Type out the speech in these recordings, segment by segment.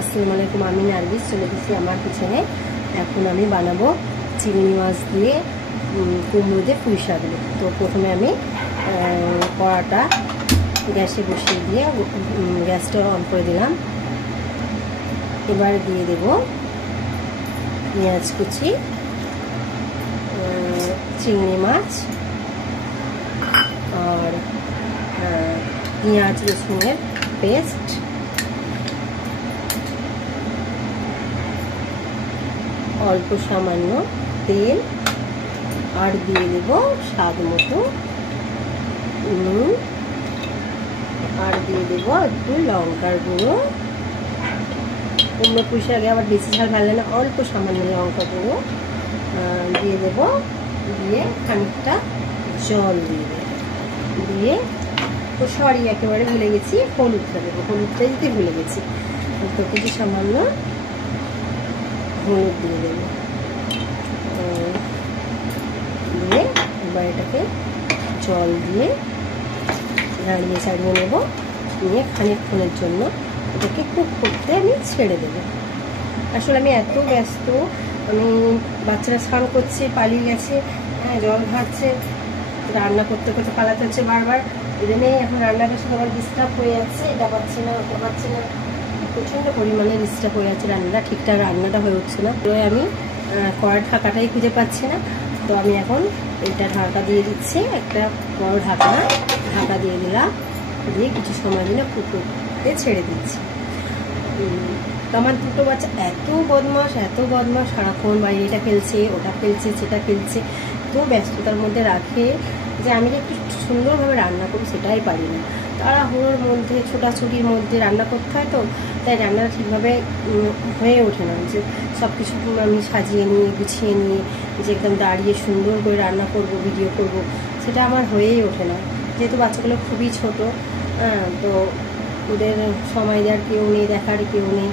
আসসালামু আলাইকুম, আমি নার্গিস চলে এসেছি আমার কিচেনে। এখন আমি বানাবো চিংড়ি মাছ দিয়ে কুমড়ো দিয়ে পুঁই শাক। তো প্রথমে আমি কড়াটা গ্যাসে বসিয়ে দিয়ে গ্যাসটা অন করে দিলাম। এবার দিয়ে দেব পেঁয়াজ কুচি, চিংড়ি মাছ আর পেঁয়াজ রসুনের পেস্ট, অল্প সামান্য তেল, আর দিয়ে দেব স্বাদ মতো নুন, আর দিয়ে দেব একটু লঙ্কার গুঁড়ো। কুমড়ো পুঁই শাকে আবার বেশি ঝাল ভালো না, অল্প সামান্য লঙ্কা গুঁড়ো দিয়ে দেব। দিয়ে খানিকটা জল দিয়ে দেব। দিয়ে তো সরি একেবারে ভুলে গেছি, হলুদটা দেবো। হলুদটা দিতে ভুলে গেছি, তো কিছু সামান্য হলুদ দিয়ে দেবো। দিয়ে এবার এটাকে জল দিয়ে নাড়িয়ে চাড়িয়ে নেব। নিয়ে খানিকক্ষণের জন্য এটাকে কুক করতে আমি ছেড়ে দেবো। আসলে আমি এত ব্যস্ত, আমি বাচ্চারা স্নান করছে, পালিয়ে গেছে, জল ঘাটছে, রান্না করতে করতে পালাতে হচ্ছে বারবার। এই জন্যই এখন রান্নাটার সাথে আমার ডিস্টার্ব হয়ে যাচ্ছে, এটা পাচ্ছি না ওটা পাচ্ছি না, প্রচণ্ড পরিমাণে ডিস্টার্ব হয়ে যাচ্ছে। রান্নাটা ঠিকঠাক রান্নাটা হয়ে উঠছে না। তো আমি কড়ার ঢাকাটাই খুঁজে পাচ্ছি না। তো আমি এখন এটা ঢাকা দিয়ে দিচ্ছি, একটা বড় ঢাকা দিয়ে দিলাম। দিয়ে কিছু সময় দিলে কুকুরকে ছেড়ে দিচ্ছি। তো আমার দুটো বাচ্চা এত বদমাস সারাক্ষণ বাইরে এটা খেলছে, ওটা খেলছে, সেটা খেলছে, তো ব্যস্ততার মধ্যে রাখে যে আমি যে একটু সুন্দরভাবে রান্না করি সেটাই পারি না। তাড়াহুড়োর মধ্যে, ছোটাছুটির মধ্যে রান্না করতে হয়, তো তাই রান্নাটা ঠিকভাবে হয়ে ওঠে না। যে সব কিছু আমি সাজিয়ে নিয়ে গুছিয়ে নিয়ে যে একদম দাঁড়িয়ে সুন্দর করে রান্না করব, ভিডিও করব, সেটা আমার হয়েই ওঠে না। যেহেতু বাচ্চাগুলো খুবই ছোট, তো ওদের সময় দেওয়ার কেউ নেই, দেখার কেউ নেই,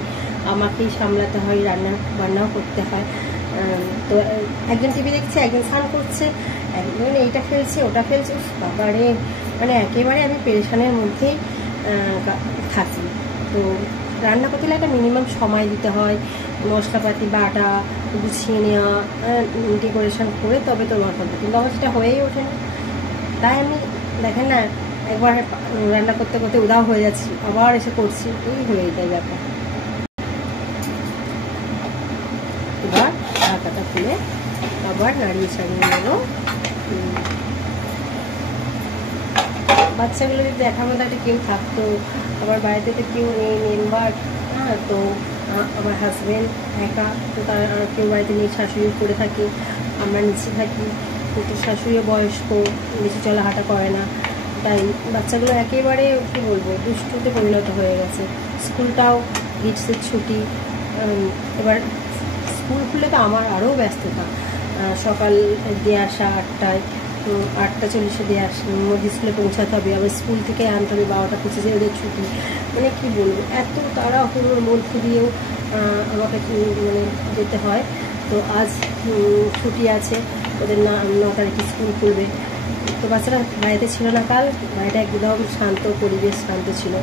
আমাকেই সামলাতে হয়, রান্না বান্নাও করতে হয়। তো একজন টিভি দেখছে, একজন স্নান করছে, একজন এইটা খেলছে, ওটা খেলছে, বাবারে, মানে একেবারে আমি পেরেশানের মধ্যেই থাকি। তো রান্না করতে গেলে একটা মিনিমাম সময় দিতে হয়, মশলাপাতি বাটা, গুছিয়ে নেওয়া, ডেকোরেশন করে তবে তো রান্না করতে, কিন্তু আমার সেটা হয়েই ওঠে না। তাই আমি দেখেন না, একবার রান্না করতে করতে উদাও হয়ে যাচ্ছি, আবার এসে করছি, এই হয়ে যায় ব্যাপার। এবার ঢাকাটা খুলে আবার নাড়িয়ে ছাড়িয়ে নেব। বাচ্চাগুলো যদি দেখার মতো একটা কেউ থাকতো, আবার বাড়িতে তো কেউ নেই, মেম্বার, তো আমার হাজব্যান্ড একা, তো তার কেউ বাড়িতে নেই, শাশুড়িও করে থাকে, আমরা নিচে থাকি, কিন্তু শাশুড়িও বয়স্ক, বেশি চলাহাঁটা করে না, তাই বাচ্চাগুলো একেবারে কী বলবো দুষ্টুতে পরিণত হয়ে গেছে। স্কুলটাও গ্রীষ্মের ছুটি, এবার স্কুল খুলে তো আমার আরও ব্যস্ততা। সকাল দিয়ে আসা 8টায়, 8টা 40 দিয়ে মধ্যে স্কুলে পৌঁছাতে হবে, আবার স্কুল থেকে আনতে হবে 12টা 25 ওদের ছুটি। মানে কি বলবো, এত তাড়াহুড়োর মধ্যে দিয়েও আমাকে মানে যেতে হয়। তো আজ ছুটি আছে, ওদের 9 তারিখে স্কুল খুলবে। তো বাচ্চারা বাড়িতে ছিল না, কাল বাড়িটা একদম শান্ত, পরিবেশ শান্ত ছিল।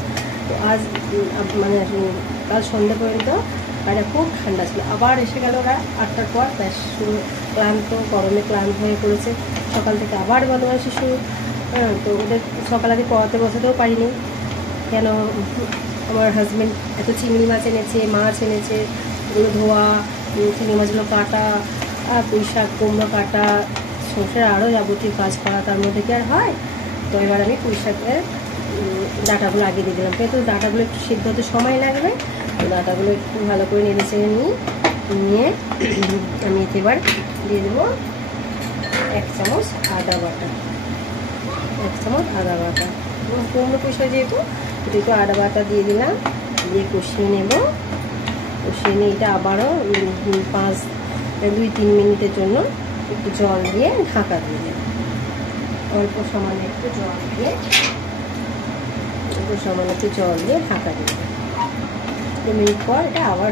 তো আজ মানে কাল সন্ধ্যে পর্যন্ত বাইরে খুব ঠান্ডা ছিল। আবার এসে গেল ওরা 8টার পর, ব্যাস শুরু, ক্লান্ত, গরমে ক্লান্ত হয়ে পড়েছে, সকাল থেকে আবার বদমাইশি শুরু। তো ওদের সকাল আগে পড়াতে বসাতেও পারিনি। কেন, আমার হাজব্যান্ড এত চিংড়ি মাছ এনেছে, মাছ এনেছে, ওগুলো ধোয়া, চিংড়ি মাছগুলো কাটা, পুঁই শাক কুমড়ো কাটা, সংসারে আরও যাবতীয় কাজ করা, তার মধ্যে কি আর হয়। তো এবার আমি পুঁই শাকের ডাঁটাগুলো আগে দিয়ে দিলাম, কিন্তু ডাঁটাগুলো একটু সিদ্ধ হতে সময় লাগবে। তো ডাঁটাগুলো একটু ভালো করে নেড়ে চেড়ে নিয়ে আমি এতে এবার দিয়ে দেবো 1 চামচ আদা বাটা, 1 চামচ আদা বাটা। কুমড়ো পুঁই শাক যেহেতু একটু আদা বাটা দিয়ে দিলাম, দিয়ে কষিয়ে নেব। কষিয়ে নিয়ে এটা আবারও 2-3 মিনিটের জন্য একটু জল দিয়ে ঢাকা দিয়ে দেব। অল্প সামান্য একটু জল দিয়ে ঢাকা দিয়ে দেব। 2 মিনিট পর এটা আবার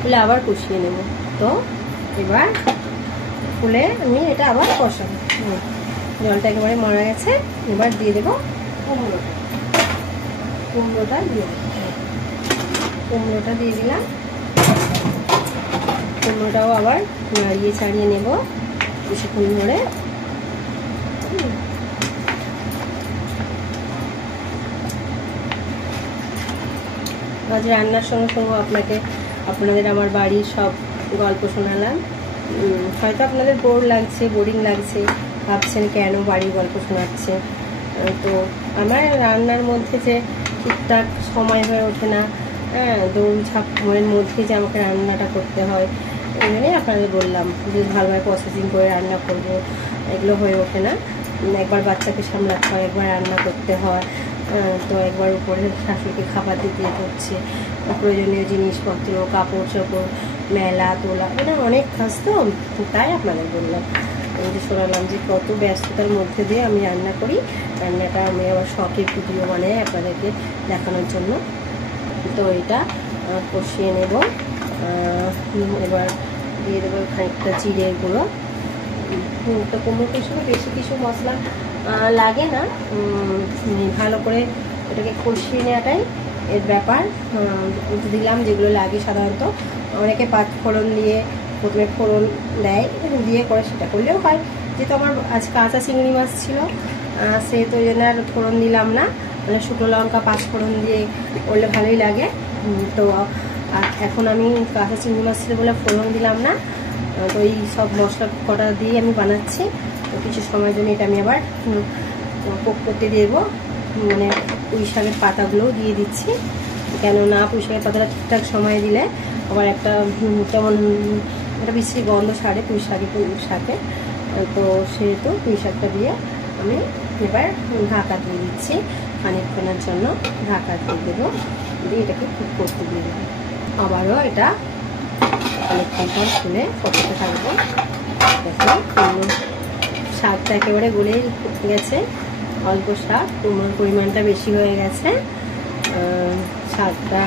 খুলে আবার কষিয়ে নেব। তো এবার খুলে আমি এটা আবার কষাবো। জলটা একেবারে মারা গেছে। এবার দিয়ে দেবো কুমড়োটা দিয়ে দেবো। কুমড়োটা দিয়ে দিলাম। কুমড়োটাও আবার নাড়িয়ে ছাড়িয়ে নেব কিছুক্ষণ ধরে। আজ রান্নার সঙ্গে সঙ্গে আপনাদের আমার বাড়ির সব গল্প শোনালাম। হয়তো আপনাদের বোরিং লাগছে, ভাবছেন কেন বাড়ির গল্প শোনাচ্ছে। তো আমার রান্নার মধ্যে যে ঠিকঠাক সময় হয়ে ওঠে না, দৌড়ঝাঁপের মধ্যে যে আমাকে রান্নাটা করতে হয়, এই জন্যই আপনাদের বললাম যে ভালোভাবে প্রসেসিং করে রান্না করব, এগুলো হয়ে ওঠে না। একবার বাচ্চাকে সামলাতে হয়, একবার রান্না করতে হয়, তো একবার উপরে শাশুড়িকে খাবার দিতে হচ্ছে, প্রয়োজনীয় জিনিসপত্র, কাপড় চোপড় মেলা তোলা, মানে অনেক কাজ। তো তাই আপনাদের বললাম, আমি শোনালাম যে কত ব্যস্ততার মধ্যে দিয়ে আমি রান্না করি। রান্নাটা আমি আবার শখের ভিডিও বানাই আপনাদেরকে দেখানোর জন্য। তো এটা কষিয়ে নেব। এবার দিয়ে দেবো খানিকটা জিরের গুঁড়ো। তো কুমড়ো কষানো বেশি কিছু মশলা লাগে না, ভালো করে এটাকে কষিয়ে নেওয়াটাই এর ব্যাপার। দিলাম যেগুলো লাগে সাধারণত। অনেকে পাঁচ ফোড়ন দিয়ে প্রথমে ফোড়ন দেয়, দিয়ে করে সেটা করলেও হয়। যেহেতু আমার আজ কাঁচা চিংড়ি মাছ ছিল, সেহেতু ওই জন্য আর ফোড়ন দিলাম না, মানে শুকনো লঙ্কা 5 ফোড়ন দিয়ে করলে ভালোই লাগে। তো এখন আমি কাঁচা চিংড়ি মাছ ছিল বলে ফোড়ন দিলাম না। তো এই সব মশলা কটা দিয়ে আমি বানাচ্ছি। তো কিছু সময়ের জন্য এটা আমি আবার কোক করতে দেবো, মানে পুঁই শাকের পাতাগুলোও দিয়ে দিচ্ছি। কেননা পুঁই শাকের পাতাটা ঠিকঠাক সময় দিলে আবার একটা কেমন একটা বিশ্রী গন্ধ ছাড়ে পুঁই শাকে। তো সেহেতু পুঁই শাকটা দিয়ে আমি এবার ঢাকা দিয়ে দিচ্ছি। খানিকক্ষণের জন্য ঢাকা দিয়ে দেবো, দিয়ে এটাকে কুক করতে দিয়ে দেবো। আবারও এটা অনেকক্ষণ পর খুলে কষাতে থাকবো। দেখুন শাকটা একেবারে গলে গেছে, অল্প শাক, কুমড়োর পরিমাণটা বেশি হয়ে গেছে। শাকটা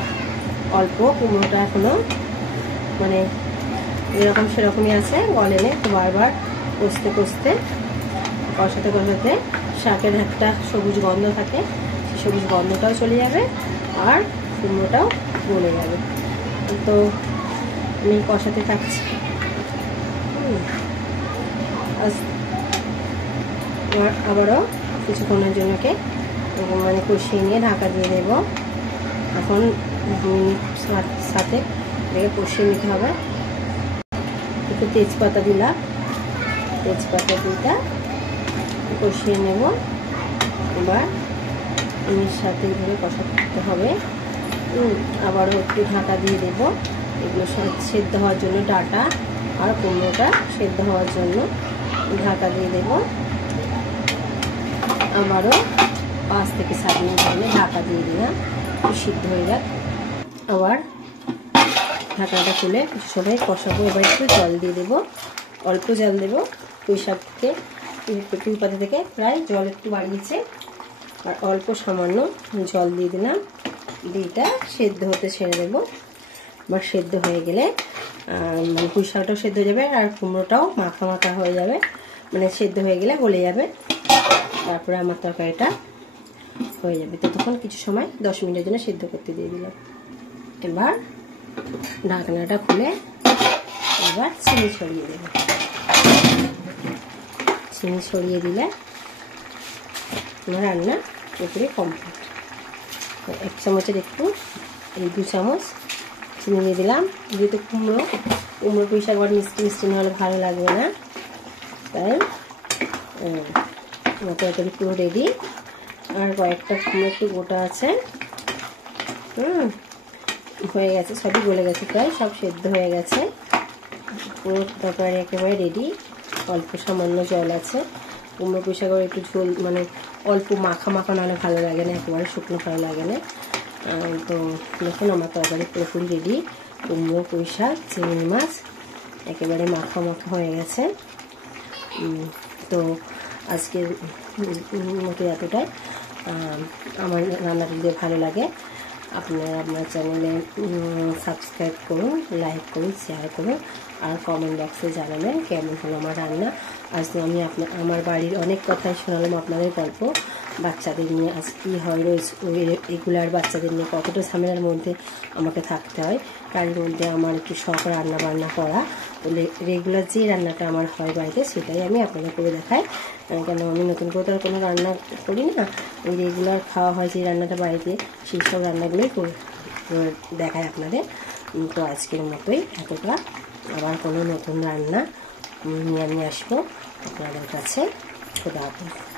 অল্প, কুমড়োটা এখনো মানে এরকম সেরকমই আছে, গলেনে। তো বারবার কষতে কষাতে শাকের একটা সবুজ গন্ধ থাকে, সেই সবুজ গন্ধটাও চলে যাবে আর কুমড়োটাও গলে যাবে। তো আমি কষাতে থাকছি। আবারও কিছুক্ষণের জন্যকে মানে কষিয়ে নিয়ে ঢাকা দিয়ে দেব। এখন সাথে এটাকে কষিয়ে নিতে হবে। একটু তেজপাতা দিলাম, তেজপাতা দিটা কষিয়ে নেব। এবার এর সাথে এভাবে কষা করতে হবে। আবারও একটু ঢাকা দিয়ে দেব, এগুলো সেদ্ধ হওয়ার জন্য, ডাঁটা আর কুমড়োটা সেদ্ধ হওয়ার জন্য ঢাকা দিয়ে দেব। আবারও 5 থেকে 7 মিনিট ধরে ঢাকা দিয়ে দিলাম, একটু সিদ্ধ হয়ে যাক। আবার ঢাকাটা খুলে কিছু সময় কষাবো। এবার একটু জল দিয়ে দেবো, অল্প জল দেবো। পুঁই শাক থেকে পুঁই পাতা থেকে প্রায় জল একটু বাড়িয়েছে, আর অল্প সামান্য জল দিয়ে দিলাম। দিয়েটা সেদ্ধ হতে ছেড়ে দেবো। এবার সেদ্ধ হয়ে গেলে মানে পুঁই শাকটাও সেদ্ধ হয়ে যাবে আর কুমড়োটাও মাখা মাখা হয়ে যাবে, মানে সেদ্ধ হয়ে গেলে গলে যাবে। তারপরে আমার তরকারিটা হয়ে যাবে। তো তখন কিছু সময় 10 মিনিটের জন্য সেদ্ধ করতে দিয়ে দিলাম। এবার ঢাকনাটা খুলে এবার চিনি ছড়িয়ে দেব। চিনি ছড়িয়ে দিলে আমার রান্না পুরোপুরি কমপ্লিট। 1 চামচের একটু, এই 2 চামচ চিনি দিয়ে দিলাম। যেহেতু কুমড়ো পুঁই শাক আবার মিষ্টি না হলে ভালো লাগবে না, তাই তরকারি পুরো রেডি। আর কয়েকটা কুমড়ো একটু গোটা আছে, হয়ে গেছে, সবই গলে গেছে, প্রায় সব সেদ্ধ হয়ে গেছে। পুরো তরকারি একেবারে রেডি। অল্প সামান্য জল আছে। কুমড়ো পুঁই শাক একটু ঝোল, মানে অল্প মাখা মাখা নাহলে ভালো লাগে না, একেবারে শুকনো ভালো লাগে না। তো দেখুন আমার তরকারি পুরোপুরি রেডি। কুমড়ো পুঁই শাক চিংড়ি মাছ একেবারে মাখা মাখা হয়ে গেছে। তো আজকের মতো এতটাই। আমার রান্নাটা যদি ভালো লাগে আপনারা আপনার চ্যানেলে সাবস্ক্রাইব করুন, লাইক করুন, শেয়ার করুন, আর কমেন্ট বক্সে জানাবেন কেমন হলো আমার রান্না। আজ তো আমি আমার বাড়ির অনেক কথাই শোনালাম আপনাদের গল্প। বাচ্চাদের নিয়ে আজ কী হয়, রোজ রেগুলার বাচ্চাদের নিয়ে কতটা ঝামেলার মধ্যে আমাকে থাকতে হয়। তার মধ্যে আমার একটু শখ রান্না বান্না করা, বলে রেগুলার যে রান্নাটা আমার হয় বাড়িতে সেটাই আমি আপনাদের করে দেখাই। কেন আমি নতুন করে তো আর কোনো রান্না করি না, ওই রেগুলার খাওয়া হয় যে রান্নাটা বাড়িতে সেই সব রান্নাগুলোই করে দেখায় আপনাদের। তো আজকের মতোই এতটা, আবার কোনো নতুন রান্না নিয়ে আমি আসবো আপনাদের কাছে। খোদা হাফেজ।